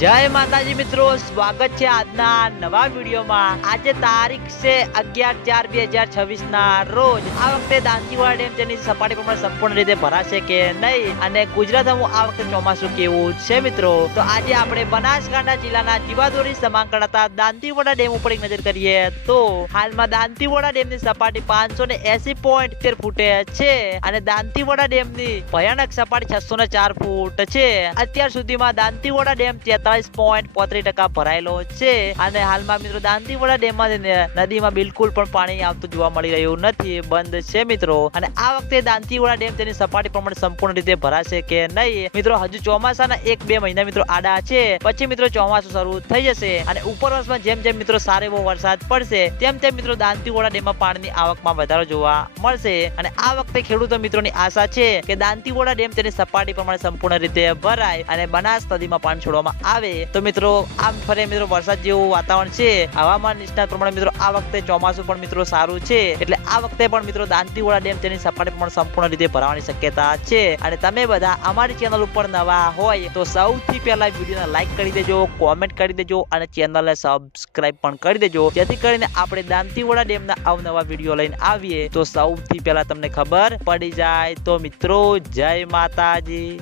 જય માતાજી મિત્રો, સ્વાગત છે આજના નવા વિડીયોમાં। આજે તારીખ છે 11/4/2026 ના રોજ। આ વખતે દાંતીવાડા ડેમ તેની સપાટી પ્રમાણે સંપૂર્ણ રીતે ભરાશે કે નહીં અને ગુજરાતમાં આ વખતે ચોમાસું કેવું છે મિત્રો। તો આજે આપણે બનાસકાંઠા જિલ્લાના જીવાદોરી સમાંકળ કરતા દાંતીવાડા ડેમ ઉપર એક નજર કરીએ તો હાલમાં દાંતીવાડા ડેમની સપાટી 580.13 ફૂટે છે અને દાંતીવાડા ડેમની ભયાનક સપાટી 604 ફૂટ છે। અત્યાર સુધીમાં દાંતીવાડા ડેમ 43.35% ભરાયેલો છે અને હાલમાં મિત્રો દાંતીવાડા ડેમમાં નદીમાં બિલકુલ પણ પાણી આવતું જોવા મળી રહ્યું નથી, બંધ છે મિત્રો। અને આ વખતે દાંતીવાડા ડેમ તેની સપાટી પ્રમાણે સંપૂર્ણ રીતે ભરાશે કે નહીં મિત્રો। હજુ ચોમાસાના 1-2 મહિના મિત્રો આડા છે, પછી મિત્રો ચોમાસું શરૂ થઈ જશે અને ઉપરવાસમાં જેમ જેમ મિત્રો સારો એવો વરસાદ પડશે તેમ તેમ મિત્રો દાંતીવાડા ડેમમાં પાણીની આવકમાં વધારો જોવા મળશે અને આ વખતે ખેડૂતો મિત્રોની આશા છે કે દાંતીવાડા ડેમ તેની સપાટી પ્રમાણે સંપૂર્ણ રીતે ભરાય અને બનાસ નદીમાં પાણી છોડવામાં આવે તો મિત્રો આમ ફરે મિત્રો વરસાદ જેવું વાતાવરણ છે। હવામાન નિષ્ણાત પ્રમાણે મિત્રો આ વખતે ચોમાસું પણ મિત્રો સારું છે, એટલે આ વખતે પણ મિત્રો દાંતીવાડા ડેમ તેની સપાટી પ્રમાણે સંપૂર્ણ રીતે ભરાવાની શક્યતા છે। અને તમે બધા અમારી ચેનલ ઉપર નવા હોય તો સૌથી પહેલા વિડીયોને લાઈક કરી દેજો, કોમેન્ટ કરી દેજો અને ચેનલને સબસ્ક્રાઇબ પણ કરી દેજો, જેથી કરીને આપણે દાંતીવાડા ડેમના અવનવા વિડીયો લઈને આવીએ તો સૌથી પહેલા તમને ખબર પડી જાય। તો મિત્રો જય માતાજી।